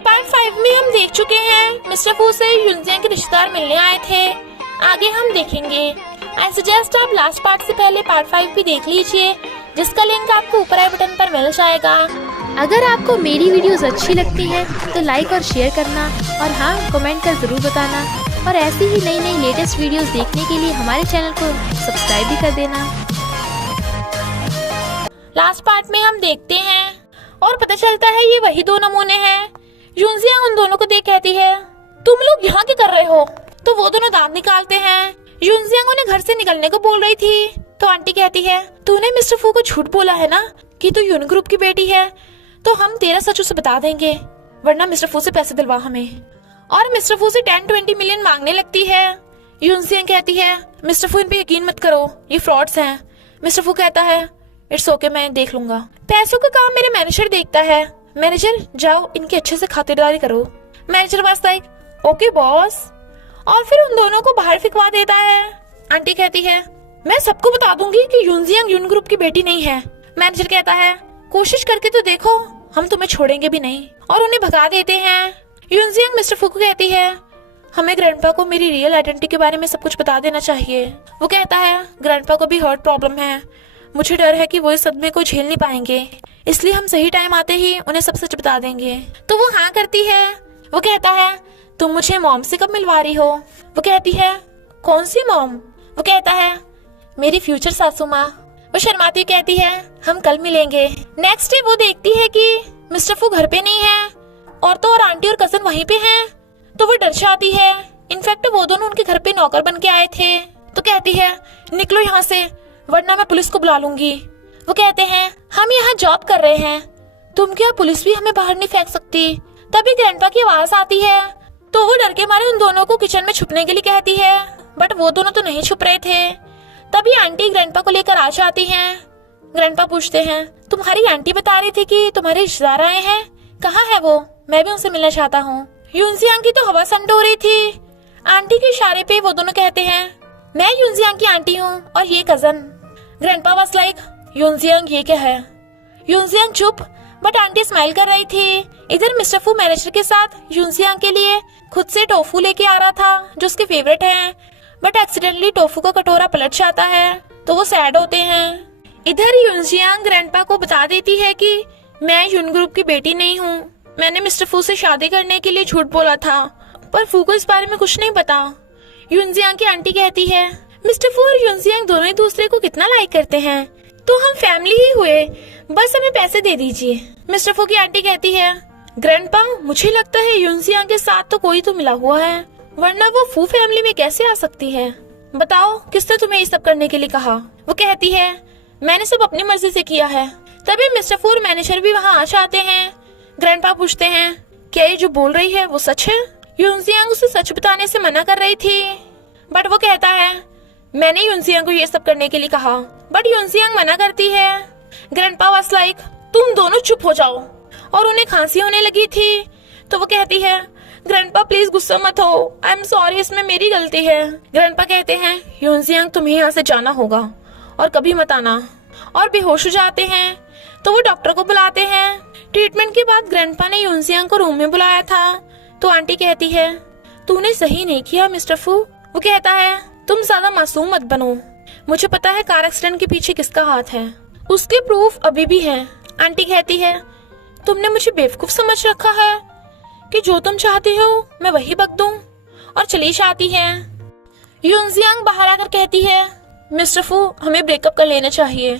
Part 5 में हम देख चुके हैं मिस्टर फू से युनजियांग के रिश्तेदार मिलने आए थे। आगे हम देखेंगे। आई सजेस्ट आप लास्ट पार्ट से पहले पार्ट 5 भी देख लीजिए, जिसका लिंक आपको ऊपर आई बटन पर मिल जाएगा। अगर आपको मेरी वीडियोस अच्छी लगती है तो लाइक और शेयर करना, और हाँ, कमेंट कर जरूर बताना। और ऐसी ही नई नई लेटेस्ट वीडियोस देखने के लिए हमारे चैनल को सब्सक्राइब भी कर देना। लास्ट पार्ट में हम देखते हैं और पता चलता है ये वही दो नमूने हैं। युनजियांग उन दोनों को देख कहती है, तुम लोग यहाँ क्या कर रहे हो? तो वो दोनों दांत निकालते हैं। युनजियांग उन्हें घर से निकलने को बोल रही थी तो आंटी कहती है, तूने मिस्टर फू को झूठ बोला है ना कि तू यून ग्रुप की बेटी है, तो हम तेरा सच उसे बता देंगे, वरना मिस्टर फू से पैसे दिलवा हमें। और मिस्टर फू से 10-20 मिलियन मांगने लगती है। युनजियांग कहती है, मिस्टर फू इन पे यकीन मत करो, ये फ्रॉड्स हैं। मिस्टर फू कहता है, इट्स ओके, मैं देख लूंगा। पैसों का काम मेरे मैनेजर देखता है। मैनेजर जाओ इनकी अच्छे से खातिरदारी करो। Manager was like, okay boss. और फिर उन दोनों को बाहर फिकवा देता है। आंटी कहती है, मैं सबको बता दूंगी कि युनजियांग यून ग्रुप की बेटी नहीं है। मैनेजर कहता है, कोशिश करके तो देखो, हम तुम्हें छोड़ेंगे भी नहीं। और उन्हें भगा देते हैं। युनजियांग मिस्टर फू को कहती है, हमें ग्रैंडपा को मेरी रियल आइडेंटिटी के बारे में सब कुछ बता देना चाहिए। वो कहता है, ग्रैंडपा को भी हार्ट प्रॉब्लम है, मुझे डर है कि वो इस सदमे को झेल नहीं पाएंगे, इसलिए हम सही टाइम आते ही उन्हें सब सच बता देंगे। तो वो हाँ करती है। वो कहता है, तुम मुझे मॉम से कब मिलवा रही हो? वो कहती है, कौन सी मॉम? वो कहता है, मेरी फ्यूचर सासू माँ। वो शर्माती कहती है, हम कल मिलेंगे। नेक्स्ट डे वो देखती है कि मिस्टर फू घर पे नहीं है, और तो और आंटी और कजन वहीं पे हैं। तो वो डर जाती है। इनफैक्ट वो दोनों उनके घर पे नौकर बन के आए थे। तो कहती है, निकलो यहाँ से, वरना मैं पुलिस को बुला लूंगी। वो कहते हैं, हम यहाँ जॉब कर रहे हैं, तुम क्या पुलिस भी हमें बाहर नहीं फेंक सकती? तभी ग्रैंडपा की आवाज आती है। तो वो डर के मारे उन दोनों को किचन में छुपने के लिए कहती है, बट वो दोनों तो नहीं छुप रहे थे। तभी आंटी ग्रैंडपा को लेकर आ जाती हैं। ग्रैंडपा पूछते हैं, तुम्हारी आंटी बता रही थी कि तुम्हारे रिश्तेदार आए हैं, कहाँ है वो? मैं भी उनसे मिलना चाहता हूँ। युनजियांग की तो हवा संड हो रही थी। आंटी के इशारे पे वो दोनों कहते हैं, मैं युनजियांग की आंटी हूँ और ये कजन। ग्रैंडपा वाज लाइक, युनजियांग ये क्या है? युनजियांग चुप, बट आंटी स्माइल कर रही थी। इधर मिस्टर फू मैनेजर के साथ युनजियांग के लिए खुद से टोफू लेके आ रहा था, जो उसके फेवरेट है, बट एक्सीडेंटली टोफू का कटोरा पलट जाता है, तो वो सैड होते हैं। इधर युनजियांग ग्रैंडपा को बता देती है कि मैं यून ग्रुप की बेटी नहीं हूँ, मैंने मिस्टर फू से शादी करने के लिए झूठ बोला था, पर फू को इस बारे में कुछ नहीं पता। युनजियांग की आंटी कहती है, मिस्टर फू और युनजियांग दोनों एक दूसरे को कितना लाइक करते हैं, तो हम फैमिली ही हुए, बस हमें पैसे दे दीजिए। मिस्टर फू की आंटी कहती है, ग्रैंडपा मुझे लगता है युनजियांग के साथ तो कोई तो मिला हुआ है, वरना वो फू फैमिली में कैसे आ सकती है? बताओ किसने तुम्हें ये सब करने के लिए कहा? वो कहती है, मैंने सब अपनी मर्जी से किया है। तभी मिस्टर फू और मैनेजर भी वहाँ आ जाते हैं। ग्रैंडपा पूछते हैं, क्या ये जो बोल रही है वो सच है? युनजियांग उसे सच बताने से मना कर रही थी, बट वो कहता है, मैंने युनजियांग को ये सब करने के लिए कहा, बट युनजियांग मना करती है। ग्रैंडपा वाज लाइक, तुम दोनों चुप हो जाओ। और उन्हें खांसी होने लगी थी, तो वो कहती है, ग्रैंडपा प्लीज गुस्सा मत हो, आई एम सॉरी, इसमें मेरी गलती है। ग्रैंडपा कहते हैं, युनजियांग तुम्हें यहाँ से जाना होगा और कभी मत आना। और बेहोश हो जाते हैं। तो वो डॉक्टर को बुलाते हैं। ट्रीटमेंट के बाद ग्रैंडपा ने युनजियांग को रूम में बुलाया था। तो आंटी कहती है, तूने सही नहीं किया मिस्टर फू। वो कहता है, तुम ज्यादा मासूम मत बनो, मुझे पता है कार एक्सीडेंट के पीछे किसका हाथ है, उसके प्रूफ अभी भी हैं। आंटी कहती है, तुमने मुझे बेवकूफ समझ रखा है कि जो तुम चाहती हो मैं वही बक दूं, और चली जाती है। युनजियांग बाहर आकर कहती है, मिस्टर फू हमें ब्रेकअप कर लेना चाहिए।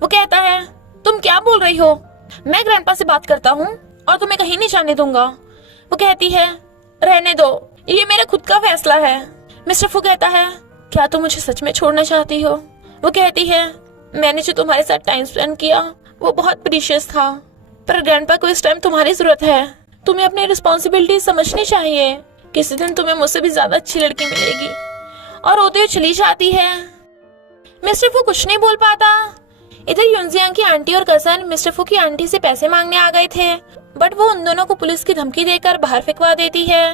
वो कहता है, तुम क्या बोल रही हो? मैं ग्रैंडपा से बात करता हूँ और तुम्हें कहीं नहीं जाने दूंगा। वो कहती है, रहने दो, ये मेरा खुद का फैसला है। मिस्टर फू कहता है, क्या तुम मुझे सच में छोड़ना चाहती हो? वो कहती है, मैंने जो तुम्हारे साथ टाइम स्पेंड किया वो बहुत प्रीशियस था, पर ग्रैंडपा को इस टाइम तुम्हारी जरूरत है। तुम्हें अपनी रिस्पॉन्सिबिलिटी समझनी चाहिए, किसी दिन तुम्हें मुझसे भी ज्यादा अच्छी लड़की मिलेगी। और रोते हुए चली जाती है। मिस्टर फू कुछ नहीं बोल पाता। इधर युनजियांग की आंटी और कजन मिस्टर फू की आंटी से पैसे मांगने आ गए थे, बट वो उन दोनों को पुलिस की धमकी देकर बाहर फेंकवा देती है।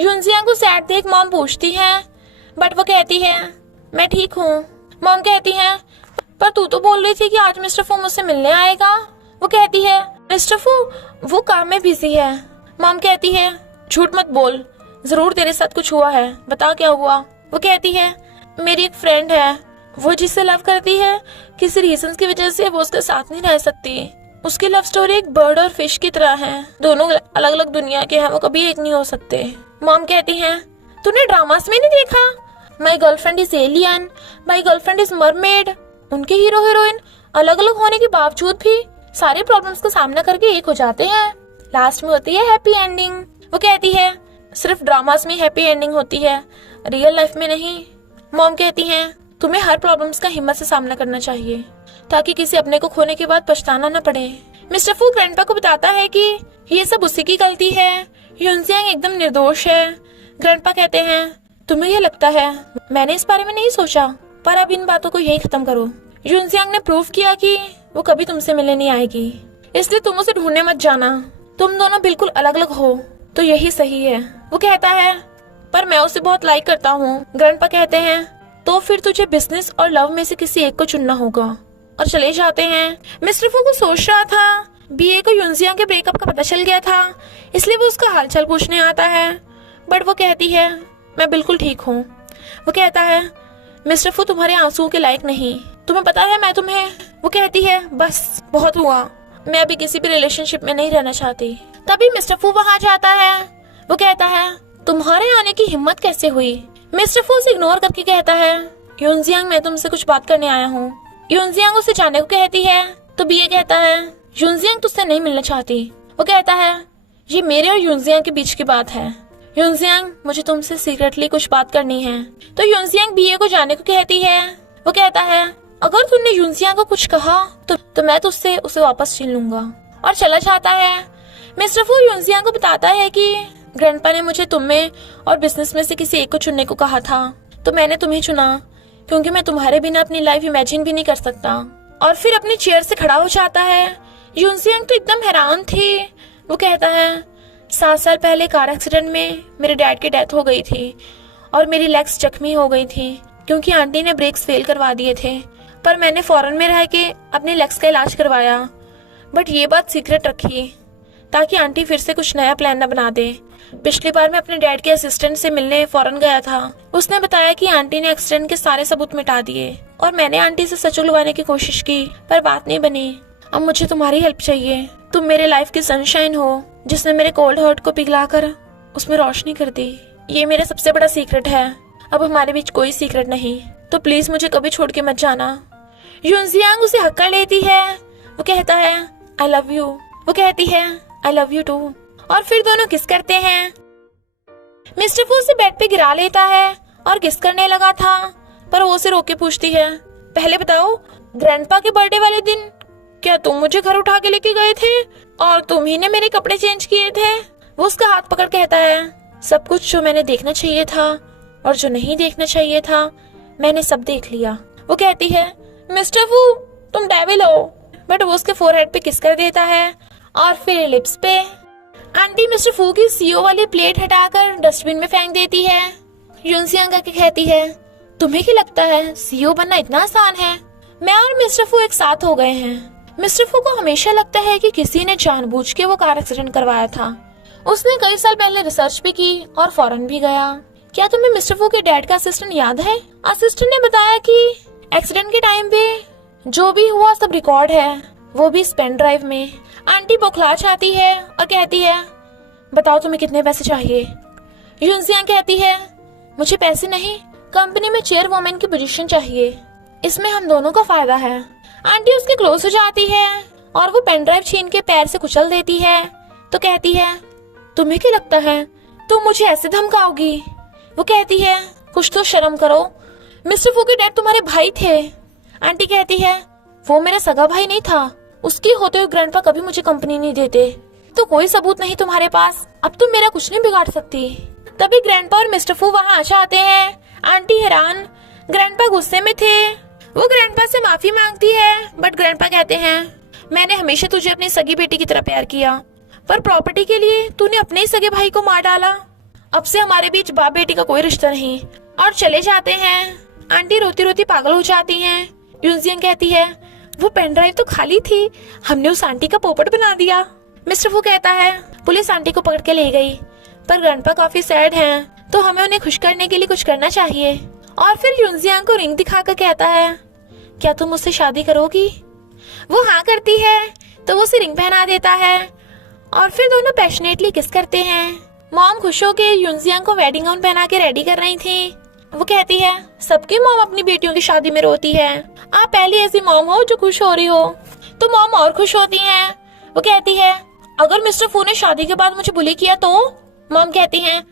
युनजियांग को सैड देख मॉम पूछती है, बट वो कहती है, मैं ठीक हूँ। मॉम कहती है, पर तू तो बोल रही थी कि आज मिस्टर फू मुझसे मिलने आएगा। वो कहती है, मिस्टर फू वो काम में बिजी है, मॉम कहती है झूठ मत बोल, जरूर तेरे साथ कुछ हुआ है, बता क्या हुआ। वो कहती है मेरी एक फ्रेंड है, वो जिससे लव करती है, किसी रीजन की वजह से वो उसके साथ नहीं रह सकती। उसकी लव स्टोरी एक बर्ड और फिश की तरह है, दोनों अलग अलग दुनिया के हैं, वो कभी एक नहीं हो सकते। मॉम कहती है तूने ड्रामास में नहीं देखा, my girlfriend is alien, my girlfriend is mermaid. उनके हीरो हीरोइन अलग अलग होने के बावजूद भी सारे प्रॉब्लम्स का सामना करके एक हो जाते हैं, लास्ट में होती है हैप्पी एंडिंग। वो कहती है सिर्फ ड्रामास में हैप्पी एंडिंग होती है, रियल लाइफ में नहीं। मॉम कहती है तुम्हें हर प्रॉब्लम्स का हिम्मत से सामना करना चाहिए ताकि किसी अपने को खोने के बाद पछताना न पड़े। मिस्टर फू ग्रैंडपा को बताता है कि ये सब उसी की गलती है, यूनजियांग एकदम निर्दोष है। ग्रैंडपा कहते हैं तुम्हें ये लगता है, मैंने इस बारे में नहीं सोचा, पर अब इन बातों को यही खत्म करो। यूनजियांग ने प्रूव किया कि वो कभी तुमसे मिलने नहीं आएगी, इसलिए तुम उसे ढूंढने मत जाना, तुम दोनों बिल्कुल अलग अलग हो तो यही सही है। वो कहता है पर मैं उसे बहुत लाइक करता हूँ। ग्रैंडपा कहते हैं तो फिर तुझे बिजनेस और लव में से किसी एक को चुनना होगा, और चले जाते हैं। मिस्टर फू को सोच रहा था बीए को यूनजियांग के ब्रेकअप का पता चल गया था, इसलिए वो उसका हालचाल पूछने आता है, बट वो कहती है मैं बिल्कुल ठीक हूँ। वो कहता है मिस्टर फू तुम्हारे आंसुओं के लायक नहीं, तुम्हें पता है मैं तुम्हें। वो कहती है बस बहुत हुआ, मैं अभी किसी भी रिलेशनशिप में नहीं रहना चाहती। तभी मिस्टर फू वहां जाता है। वो कहता है तुम्हारे आने की हिम्मत कैसे हुई। मिस्टर फू उसे इग्नोर करके कहता है यूनजियांग मैं तुमसे कुछ बात करने आया हूँ। यूनजियांग उसे जाने को कहती है तो बीए कहता है यूनजियांग तुझसे नहीं मिलना चाहती। वो कहता है ये मेरे और यूनजियांग के बीच की बात है, यूनजियांग मुझे तुमसे सीक्रेटली कुछ बात करनी है। तो यूनजियांग बीए को जाने को कहती है। वो कहता है अगर तुमने यूनजियांग को कुछ कहा तो मैं तुझसे उसे वापस छीन लूंगा, और चला जाता है। मिस्टर फू यूनजियांग को बताता है कि ग्रैंडपा ने मुझे तुम्हें और बिजनेस में से किसी एक को चुनने को कहा था, तो मैंने तुम्हें चुना क्योंकि मैं तुम्हारे बिना अपनी लाइफ इमेजिन भी नहीं कर सकता। और फिर अपनी चेयर से खड़ा हो जाता है। यूनजियांग तो एकदम हैरान थी। वो कहता है 7 साल पहले कार एक्सीडेंट में मेरे डैड की डेथ हो गई थी और मेरी लेग्स जख्मी हो गई थी क्योंकि आंटी ने ब्रेक्स फेल करवा दिए थे, पर मैंने फॉरेन में रह के अपने लेग्स का इलाज करवाया, बट ये बात सीक्रेट रखी ताकि आंटी फिर से कुछ नया प्लान न बना दे। पिछली बार मैं अपने डैड के असिस्टेंट से मिलने फॉरेन गया था, उसने बताया कि आंटी ने एक्सीडेंट के सारे सबूत मिटा दिए और मैंने आंटी से सच उगलवाने की कोशिश की पर बात नहीं बनी। अब मुझे तुम्हारी हेल्प चाहिए, तुम मेरे लाइफ की सनशाइन हो जिसने मेरे कोल्ड हार्ट को पिघलाकर उसमें रोशनी कर दी। ये मेरा सबसे बड़ा सीक्रेट है, अब हमारे बीच कोई सीक्रेट नहीं, तो प्लीज मुझे कभी छोड़ के मत जाना। यूनजियांग उसे हक्का लेती है। वो कहता है आई लव यू। वो कहती है आई लव यू टू, और फिर दोनों किस करते हैं। मिस्टर फू उसे बेड पे गिरा लेता है और किस करने लगा था, पर वो उसे रोक के पूछती है पहले बताओ ग्रैंडपा के बर्थडे वाले दिन क्या तुम मुझे घर उठा के लेके गए थे और तुम ही ने मेरे कपड़े चेंज किए थे। वो उसका हाथ पकड़ कहता है सब कुछ जो मैंने देखना चाहिए था और जो नहीं देखना चाहिए था मैंने सब देख लिया। वो कहती है मिस्टर फू तुम डेविल हो, बट वो उसके फोरहेड पे किस कर देता है और फिर लिप्स पे। आंटी मिस्टर फू की सीओ वाली प्लेट हटाकर डस्टबिन में फेंक देती है। यूनजियांग आके कहती है तुम्हें क्या लगता है सीईओ बनना इतना आसान है। मैं और मिस्टर फू एक साथ हो गए हैं। मिस्टर फू को हमेशा लगता है कि किसी ने जानबूझ के वो कार एक्सीडेंट करवाया था। उसने कई साल पहले रिसर्च भी की और फॉरेन भी गया। क्या तुम्हें मिस्टर फू के डैड का असिस्टेंट याद है? असिस्टेंट ने बताया कि एक्सीडेंट के टाइम पे जो भी हुआ सब रिकॉर्ड है, वो भी इस पेन ड्राइव में। आंटी बौखला जाती है और कहती है बताओ तुम्हें कितने पैसे चाहिए। यूनजियांग कहती है मुझे पैसे नहीं, कंपनी में चेयरवुमन की पोजीशन चाहिए, इसमें हम दोनों का फायदा है। आंटी उसके क्लोज हो जाती है और वो पेन ड्राइव छीन के पैर से कुचल देती है तो कहती है तुम्हें क्या लगता है तुम मुझे ऐसे धमकाओगी। वो कहती है कुछ तो शर्म करो, मिस्टर फू के डैड तुम्हारे भाई थे। आंटी कहती है वो मेरा सगा भाई नहीं था, उसके होते हुए ग्रैंडपा कभी मुझे कंपनी नहीं देते, तो कोई सबूत नहीं तुम्हारे पास, अब तुम मेरा कुछ नहीं बिगाड़ सकती। तभी ग्रैंडपा और मिस्टर फू वहाँ आ जाते हैं। आंटी हैरान, ग्रैंडपा गुस्से में थे। वो ग्रैंडपा से माफी मांगती है, बट ग्रैंडपा कहते हैं मैंने हमेशा तुझे अपनी सगी बेटी की तरह प्यार किया, पर प्रॉपर्टी के लिए तूने अपने ही सगे भाई को मार डाला, अब से हमारे बीच बाप बेटी का कोई रिश्ता नहीं। और चले जाते हैं। आंटी रोती रोती पागल हो जाती हैं। यूनजियांग कहती है वो पेन ड्राइव तो खाली थी, हमने उस आंटी का पोपट बना दिया। मिस्टर फू कहता है पुलिस आंटी को पकड़ के ले गई, पर ग्रैंडपा काफी सैड हैं, तो हमें उन्हें खुश करने के लिए कुछ करना चाहिए। और फिर यूनजियांग को रिंग दिखाकर कहता है क्या तुम मुझसे शादी करोगी? वो हाँ करती है, तो वो उसे रिंग पहना देता है और फिर दोनों पैशनेटली किस करते हैं। मॉम खुश होकर यूनजियांग को वेडिंग गाउन पहना के रेडी कर रही थी। वो कहती है सबकी मॉम अपनी बेटियों की शादी में रोती है, आप पहली ऐसी मॉम हो जो खुश हो रही हो। तो मॉम और खुश होती हैं। वो कहती है अगर मिस्टर फू ने शादी के बाद मुझे बुली किया तो? मॉम कहती हैं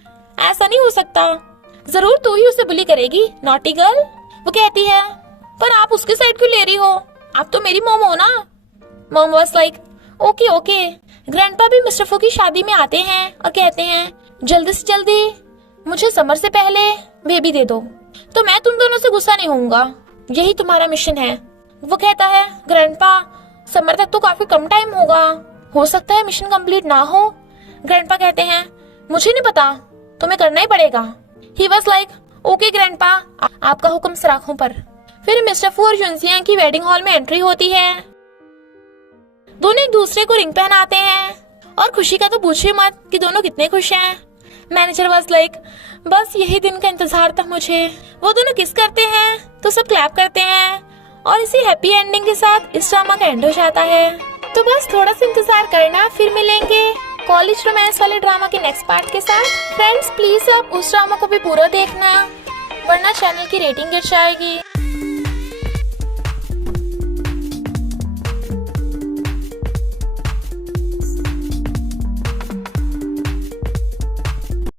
ऐसा नहीं हो सकता, जरूर तू ही उसे बुली करेगी, नॉटी गर्ल। वो कहती है पर आप उसकी साइड क्यों ले रही हो, आप तो मेरी मॉम हो ना। Mom was like okay okay. Grandpa भी मिस्टर फू की शादी में आते हैं और कहते हैं जल्दी से जल्दी मुझे समर से पहले बेबी दे दो, तो मैं तुम दोनों से गुस्सा नहीं होऊंगा, यही तुम्हारा मिशन है। वो कहता है ग्रैंडपा समर तक तो काफी कम टाइम होगा, हो सकता है मिशन कंप्लीट ना हो। ग्रैंडपा कहते हैं मुझे नहीं पता, तुम्हें करना ही पड़ेगा। He was like okay grandpa, आपका हुक्म सराखों पर। फिर मिस्टर फू और यूनजियांग की वेडिंग हॉल में एंट्री होती है। दोनों एक दूसरे को रिंग पहनाते हैं और खुशी का तो पूछिए मत कि दोनों कितने खुश हैं। मैनेजर वाज लाइक बस यही दिन का इंतजार था मुझे। वो दोनों किस करते हैं तो सब क्लैप करते हैं और इसी हैप्पी एंडिंग के साथ इस ड्रामा का एंड हो जाता है। तो बस थोड़ा सा इंतजार करना, फिर मिलेंगे कॉलेज रोमांस वाले ड्रामा के नेक्स्ट पार्ट के साथ। फ्रेंड्स प्लीज आप उस ड्रामा को भी पूरा देखना, वरना चैनल की रेटिंग गिर जाएगी।